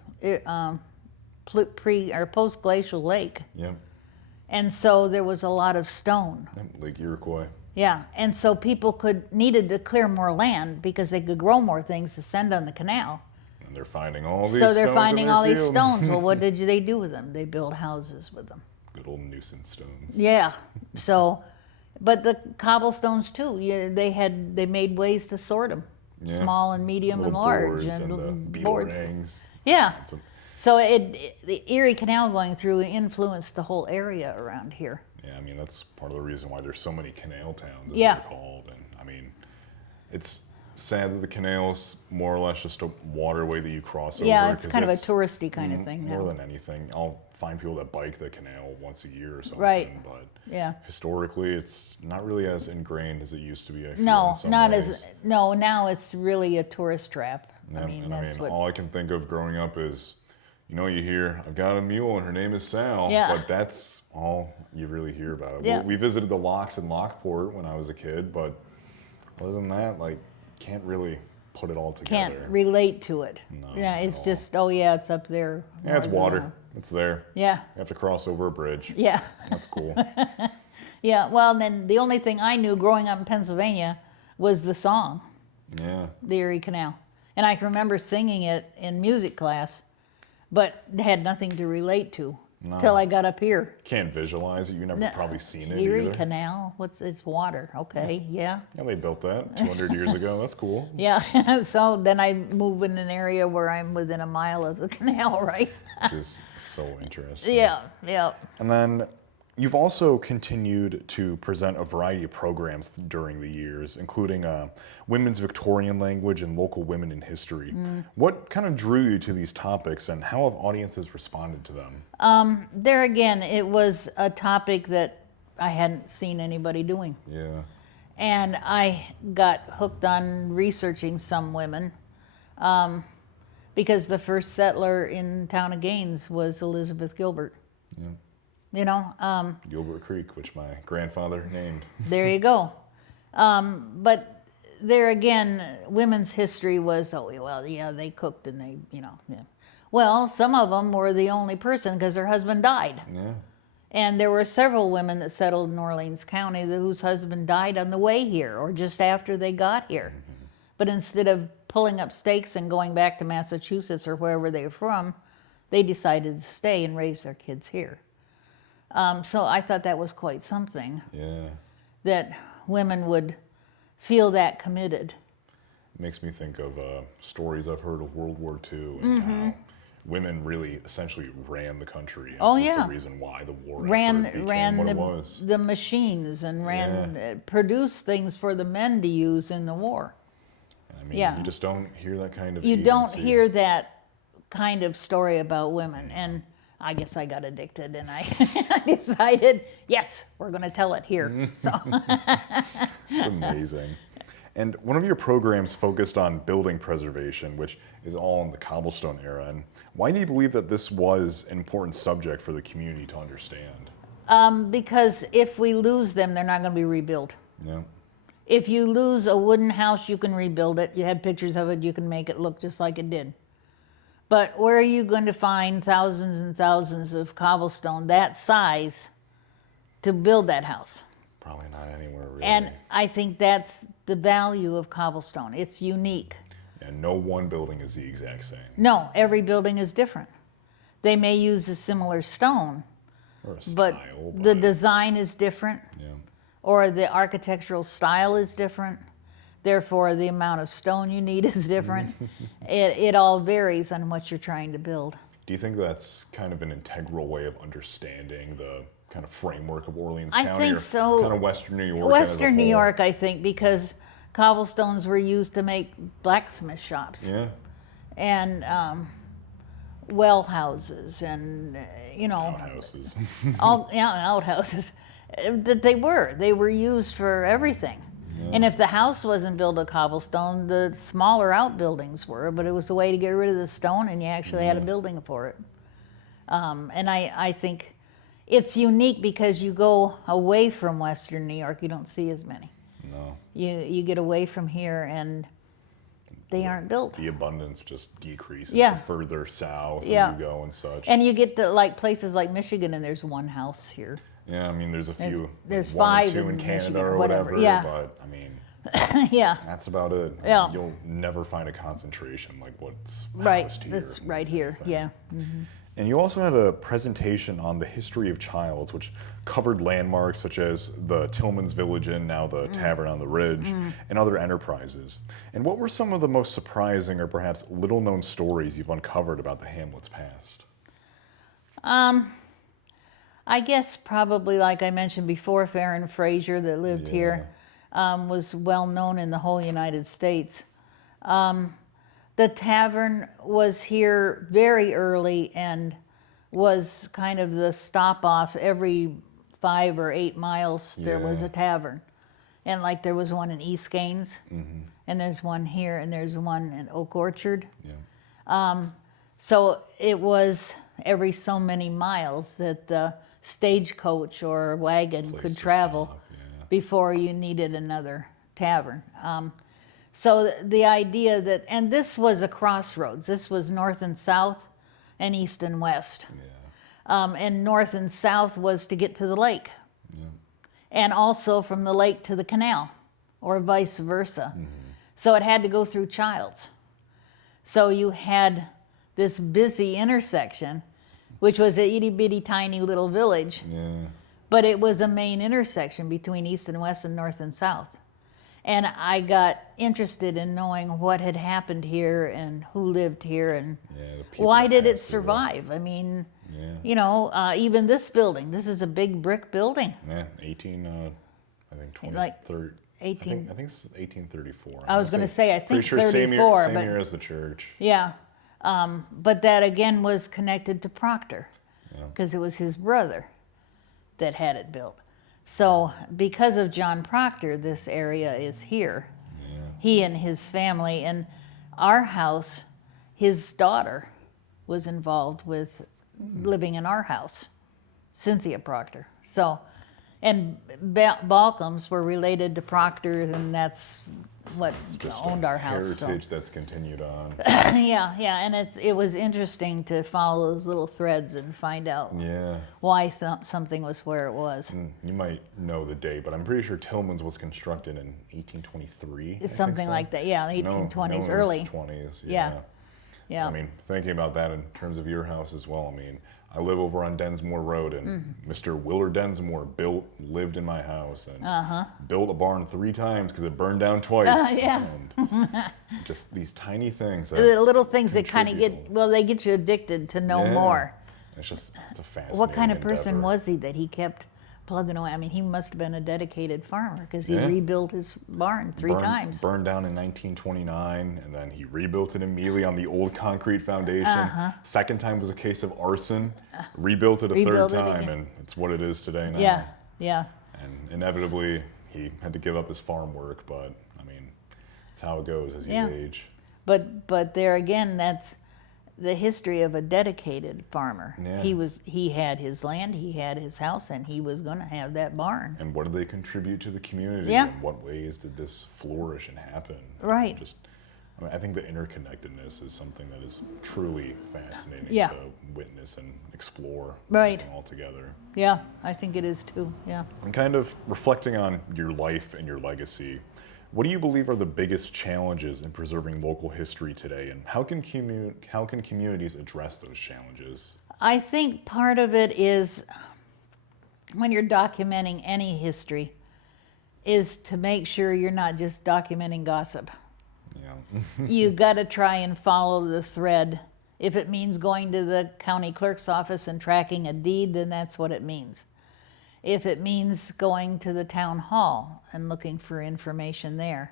pre or post glacial lake, Yep. and so there was a lot of stone. Yep. Lake Iroquois. Yeah, and so people needed to clear more land because they could grow more things to send on the canal. And they're finding all these So they're stones in finding their all these field. stones. Well, what did they do with them? They built houses with them. Good old nuisance stones. Yeah. So, but the cobblestones too. They made ways to sort them, Yeah. small and medium and Little large, boards and the little beetle board. rings. Yeah. Some- So the Erie Canal going through influenced the whole area around here. Yeah, I mean, that's part of the reason why there's so many canal towns, as Yeah. they're called. And I mean, it's sad that the canal's more or less just a waterway that you cross over. Yeah, it's 'cause kind of a touristy kind of thing more now. than anything. I'll find people that bike the canal once a year or something. Right. But Yeah. historically, it's not really as ingrained as it used to be, I feel, No, in some not ways. as, no, now it's really a tourist trap. Yeah, I mean, and that's what, all I can think of growing up is, you hear, I've got a mule and her name is Sal, Yeah. but that's all you really hear about it. Yeah. We visited the locks in Lockport when I was a kid, but other than that, like, can't really put it all can't together. relate to it. No, Yeah, not it's at all. just, oh yeah, it's up there. Yeah, it's north of water. now. It's there. Yeah, You have to cross over a bridge. yeah. That's cool. Yeah, well, then the only thing I knew growing up in Pennsylvania was the song, Yeah. the Erie Canal. And I can remember singing it in music class, but had nothing to relate to till I got up here. Can't visualize it. You never probably seen it Erie either. Canal, it's water, okay, yeah. Yeah, they built that 200 years ago. That's cool. Yeah, so then I move in an area where I'm within a mile of the canal, right? Which is so interesting. Yeah, yeah. And then you've also continued to present a variety of programs during the years, including women's Victorian language and local women in history. What kind of drew you to these topics, and how have audiences responded to them? There again, it was a topic that I hadn't seen anybody doing. Yeah. And I got hooked on researching some women because the first settler in town of Gaines was Elizabeth Gilbert. Yeah. You know, Gilbert Creek, which my grandfather named. there you go. But there again, women's history was, oh, well, yeah, they cooked and they, yeah. Well, some of them were the only person because their husband died. Yeah. And there were several women that settled in Orleans County whose husband died on the way here or just after they got here. But instead of pulling up stakes and going back to Massachusetts or wherever they were from, they decided to stay and raise their kids here. So I thought that was quite something, Yeah. that women would feel that committed. It makes me think of stories I've heard of World War II and how women really essentially ran the country. And Oh, was yeah. the reason why the war effort Ran became what it was. the machines and produced things for the men to use in the war. I mean, yeah. you just don't hear that kind of You don't agency. hear that kind of story about women. And I guess I got addicted and I I decided, yes, we're going to tell it here. So It's amazing. And one of your programs focused on building preservation, which is all in the cobblestone era. And why do you believe that this was an important subject for the community to understand? because if we lose them, they're not going to be rebuilt. Yeah. If you lose a wooden house, you can rebuild it. You have pictures of it, you can make it look just like it did. But where are you going to find thousands and thousands of cobblestone that size to build that house? Probably not anywhere really. And I think that's the value of cobblestone. It's unique. And no one building is the exact same. No, every building is different. They may use a similar stone, Or a but style, the design is different, yeah. or the architectural style is different. Therefore, the amount of stone you need is different. It all varies on what you're trying to build. Do you think that's kind of an integral way of understanding the kind of framework of Orleans I County? think or so. Kind of Western New York? as a Western New whole? York, I think, because cobblestones were used to make blacksmith shops Yeah. and well houses and, Outhouses. outhouses. That they were used for everything. And if the house wasn't built of cobblestone, the smaller outbuildings were, but it was a way to get rid of the stone and you actually had a building for it. And I think it's unique because you go away from Western New York, you don't see as many. No. You get away from here and they aren't built. The abundance just decreases Yeah. the further south Yeah. you go and such. And you get to like places like Michigan and there's one house here. Yeah, I mean, there's a few. there's one or 5 two in in Canada Michigan, or whatever, whatever. yeah. But I mean, Yeah, that's about it. Yeah. You'll never find a concentration like what's right. housed here. That's right here. Yeah. And you also had a presentation on the history of Childs, which covered landmarks such as the Tillman's Village Inn, now the Tavern on the Ridge, and other enterprises. And what were some of the most surprising or perhaps little-known stories you've uncovered about the hamlet's past? I guess probably like I mentioned before, Farron Fraser that lived here was well known in the whole United States. The tavern was here very early and was kind of the stop off. Every 5 or 8 miles there was Yeah. a tavern. And like there was one in East Gaines, and there's one here, and there's one in Oak Orchard. Yeah. So it was every so many miles that the stagecoach or wagon Place could to travel stop, yeah. before you needed another tavern. So the idea that, and this was a crossroads. This was north and south, and east and west. Yeah. And north and south was to get to the lake, Yeah. and also from the lake to the canal, or vice versa. So it had to go through Childs. So you had this busy intersection, which was a itty bitty tiny little village, Yeah. but it was a main intersection between east and west and north and south. And I got interested in knowing what had happened here and who lived here and Yeah, the people why that did it passed through survive. I mean, Yeah. you know, even this building, this is a big brick building. Yeah. 18. I think 20. Like 30, 18. I think it's 1834. I was going to say, I think Pretty sure 34, same but year as the church. yeah. But that again was connected to Proctor, Yeah. because it was his brother that had it built. So because of John Proctor, this area is here. Yeah. He and his family, and our house, his daughter was involved with living in our house, Cynthia Proctor. So, and Balcombs were related to Proctor, and that's what Just owned a our house. So. heritage that's continued on. Yeah, and it was interesting to follow those little threads and find out Yeah. why something was where it was. And you might know the date, but I'm pretty sure Tillman's was constructed in 1823. I think Something so. like that, yeah, No, 1820s, no, early. 20s. Yeah. Yeah. I mean, thinking about that in terms of your house as well, I mean, I live over on Densmore Road, and Mr. Willard Densmore lived in my house, and built a barn 3 times because it burned down twice. Yeah. And just these tiny things. That The little things that kind of contribute. get, well, they get you addicted to know Yeah. more. It's a fascinating What kind of person endeavor. was he that he kept plugging away? I mean, he must have been a dedicated farmer because he Yeah. rebuilt his barn 3 times. Burned down in 1929, and then he rebuilt it immediately on the old concrete foundation. Second time was a case of arson. Rebuilt it a Rebuilt third it time, again. and it's what it is today now. Yeah, yeah. And inevitably, he had to give up his farm work, but I mean, it's how it goes as you Yeah. age. But there again, that's the history of a dedicated farmer. Yeah. He had his land, he had his house, and he was going to have that barn. And what did they contribute to the community? Yeah. In what ways did this flourish and happen? Right. I mean, I think the interconnectedness is something that is truly fascinating Yeah. to witness and explore Right. all together. Yeah, I think it is too. Yeah. And kind of reflecting on your life and your legacy, what do you believe are the biggest challenges in preserving local history today, and how can communities address those challenges? I think part of it is when you're documenting any history is to make sure you're not just documenting gossip. Yeah. You got to try and follow the thread. If it means going to the county clerk's office and tracking a deed, then that's what it means. If it means going to the town hall and looking for information there.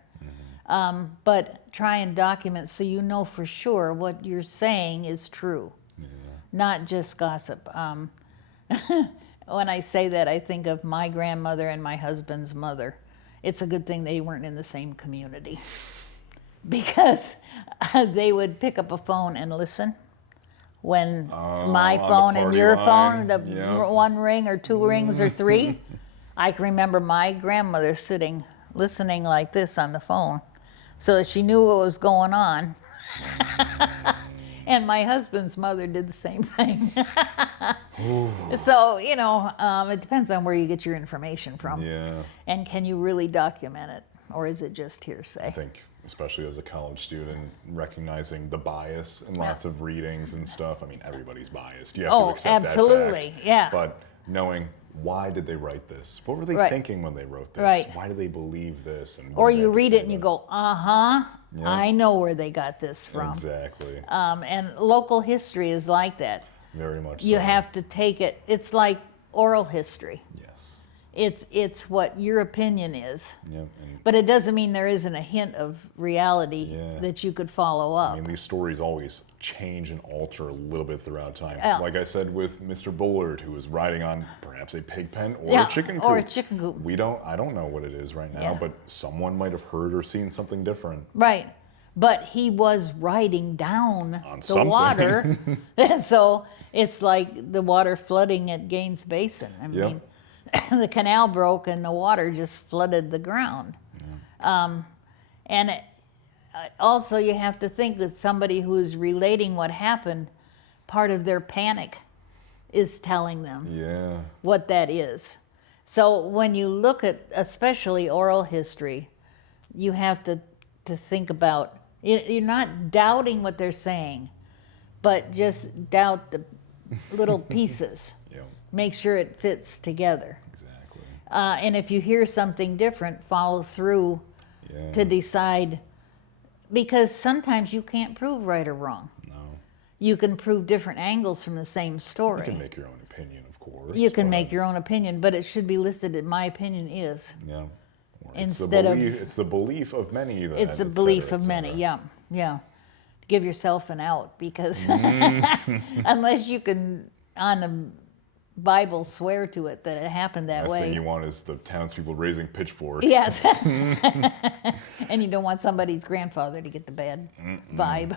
But try and document so you know for sure what you're saying is true, not just gossip. When I say that, I think of my grandmother and my husband's mother. It's a good thing they weren't in the same community because they would pick up a phone and listen. When my on the phone and party your line. phone, the Yep. 1 ring or 2 rings or 3, I can remember my grandmother sitting, listening like this on the phone so that she knew what was going on. And my husband's mother did the same thing. So, you know, it depends on where you get your information from. Yeah. And can you really document it? Or is it just hearsay? I think, especially as a college student, recognizing the bias in lots of readings and stuff. I mean, everybody's biased. You have to accept absolutely, that fact. yeah. But knowing why did they write this? What were they Right. thinking when they wrote this? Right. Why do they believe this? And what Or did they you have to read say it and you about go, uh-huh, Yeah. I know where they got this it? from. Exactly. And local history is like that. Very much You so. have to take it, it's like oral history. Yes. It's what your opinion is. Yep. But it doesn't mean there isn't a hint of reality Yeah. that you could follow up. I mean, these stories always change and alter a little bit throughout time. Yeah. Like I said with Mr. Bullard, who was riding on perhaps a pig pen or Yeah, a chicken coop. or a chicken coop. I don't know what it is right now, Yeah. but someone might have heard or seen something different. Right. But he was riding down On the something. water. So it's like the water flooding at Gaines Basin. I Yep. mean, the canal broke and the water just flooded the ground. Also, you have to think that somebody who's relating what happened, part of their panic is telling them Yeah. what that is. So when you look at especially oral history, you have to think about, you're not doubting what they're saying, but just doubt the little pieces. Yep. Make sure it fits together. Exactly. And if you hear something different, follow through Yeah. to decide, because sometimes you can't prove right or wrong. No. You can prove different angles from the same story. You can make your own opinion, of course. You can but, make your own opinion, but it should be listed that my opinion is. Yeah. Or Instead of- it's the belief of many that It's a et belief cetera, of et many, cetera. yeah, yeah. Give yourself an out, because unless you can, on the Bible, swear to it that it happened that Last thing way. you want is the townspeople raising pitchforks. Yes. And you don't want somebody's grandfather to get the bad vibe.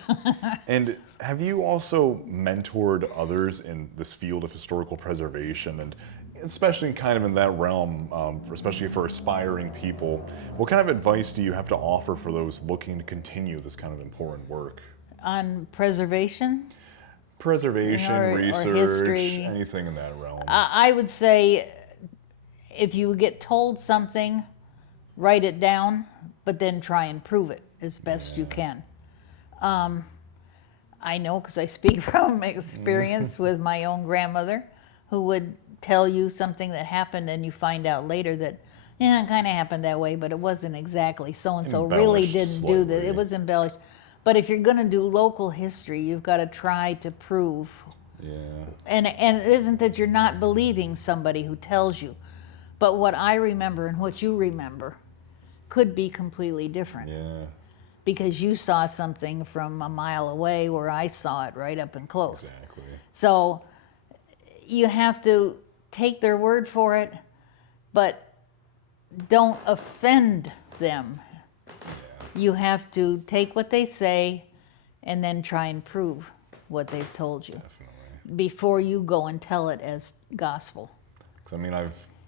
And have you also mentored others in this field of historical preservation, and especially kind of in that realm, especially for aspiring people? What kind of advice do you have to offer for those looking to continue this kind of important work? On preservation, Preservation, Or research, history. anything in that realm. I would say if you get told something, write it down, but then try and prove it as best you can. I know, because I speak from experience with my own grandmother, who would tell you something that happened and you find out later that, yeah, it kind of happened that way, but it wasn't exactly. So-and-so really Embellished didn't do that. slightly. It was embellished. But if you're going to do local history, you've got to try to prove. Yeah. And it isn't that you're not believing somebody who tells you, but what I remember and what you remember could be completely different. Yeah. Because you saw something from a mile away where I saw it right up and close. Exactly. So you have to take their word for it, but don't offend them. You have to take what they say and then try and prove what they've told you Definitely. before you go and tell it as gospel. 'Cause I mean,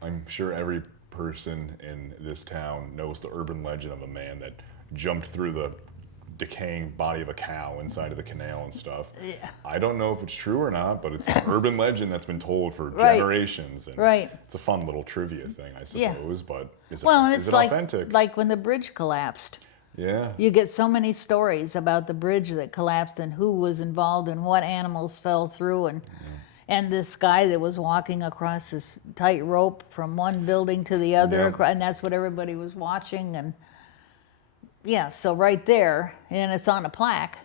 I'm sure every person in this town knows the urban legend of a man that jumped through the decaying body of a cow inside of the canal and stuff. Yeah. I don't know if it's true or not, but it's an urban legend that's been told for Right. generations. And Right. It's a fun little trivia thing, I Yeah. suppose, but is Well, and it, it's is it authentic? like when the bridge collapsed. Yeah. You get so many stories about the bridge that collapsed and who was involved and what animals fell through, and this guy that was walking across this tight rope from one building to the other, Yep. and that's what everybody was watching. And yeah, so right there, and it's on a plaque,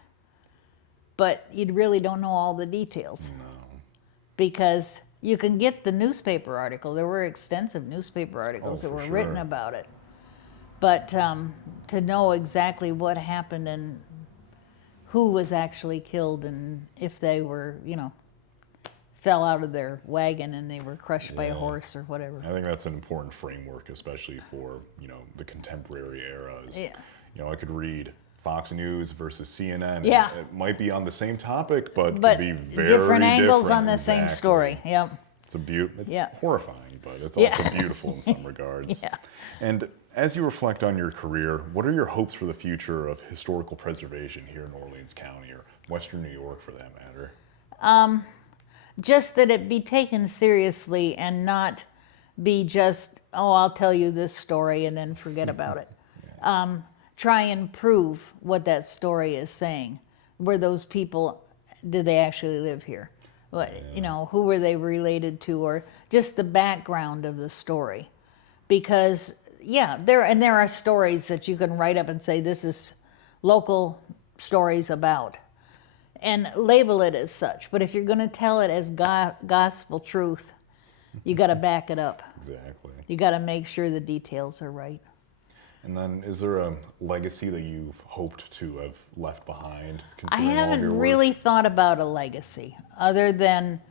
but you really don't know all the details. Because you can get the newspaper article. There were extensive newspaper articles that for were written sure. about it. But to know exactly what happened and who was actually killed and if they were, fell out of their wagon and they were crushed by a Yeah. horse or whatever. I think that's an important framework, especially for, the contemporary eras. Yeah. I could read Fox News versus CNN. and Yeah. It might be on the same topic, but But could be very different angles different. on the same Exactly. story. Yep. It's Yeah. horrifying, but it's Yeah. also beautiful in some regards. Yeah. And as you reflect on your career, what are your hopes for the future of historical preservation here in Orleans County or Western New York for that matter? Just that it be taken seriously and not be just, oh, I'll tell you this story and then forget about it. Try and prove what that story is saying. Were those people, did they actually live here? What, who were they related to, or just the background of the story? Because, there are stories that you can write up and say, this is local stories about, and label it as such. But if you're going to tell it as gospel truth, You got to back it up. Exactly. You got to make sure the details are right. And then, is there a legacy that you've hoped to have left behind, I considering all of your haven't work? really thought about a legacy other than,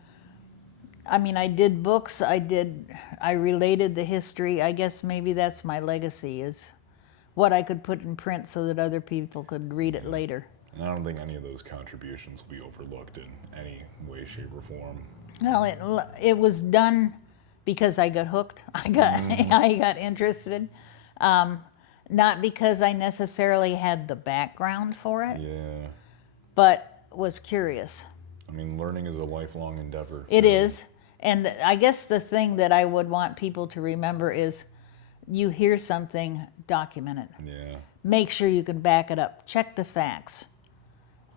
I mean, I did books, I related the history. I guess maybe that's my legacy, is what I could put in print so that other people could read it later. And I don't think any of those contributions will be overlooked in any way, shape, or form. Well, it was done because I got hooked. I got interested. Not because I necessarily had the background for it, Yeah. but was curious. I mean, learning is a lifelong endeavor. It is. And I guess the thing that I would want people to remember is you hear something, document it. Yeah. Make sure you can back it up. Check the facts.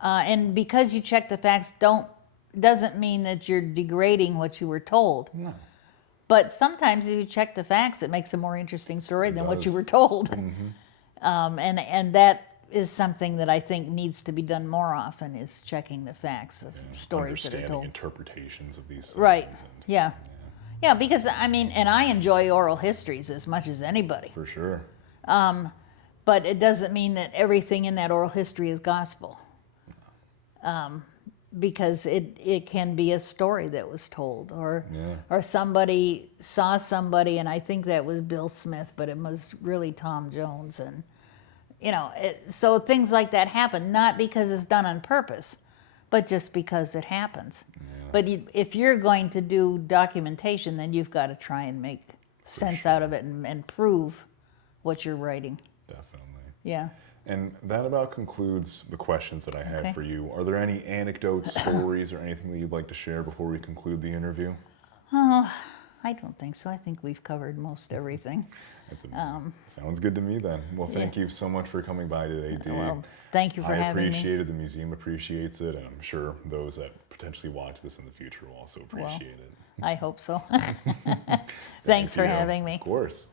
And because you check the facts doesn't mean that you're degrading what you were told. No. But sometimes if you check the facts, it makes a more interesting story than what does. you were told. Mm-hmm. And that is something that I think needs to be done more often, is checking the facts of stories that are Understanding told. interpretations of these things. Right. And, Yeah. Yeah, because I mean, and I enjoy oral histories as much as anybody. for sure. But it doesn't mean that everything in that oral history is gospel. Because it can be a story that was told, or somebody saw somebody, and I think that was Bill Smith, but it was really Tom Jones, and so things like that happen, not because it's done on purpose, but just because it happens. But if you're going to do documentation, then you've got to try and make sense out of it and prove what you're writing. Definitely. Yeah. And that about concludes the questions that I had Okay. for you. Are there any anecdotes, stories, or anything that you'd like to share before we conclude the interview? Oh, I don't think so. I think we've covered most everything. Sounds good to me then. Well, thank you so much for coming by today, Dee. Well, thank you for having me. I appreciate it. The museum appreciates it, and I'm sure those that potentially watch this in the future will also appreciate it. I hope so. Thanks for you. having me. Of course.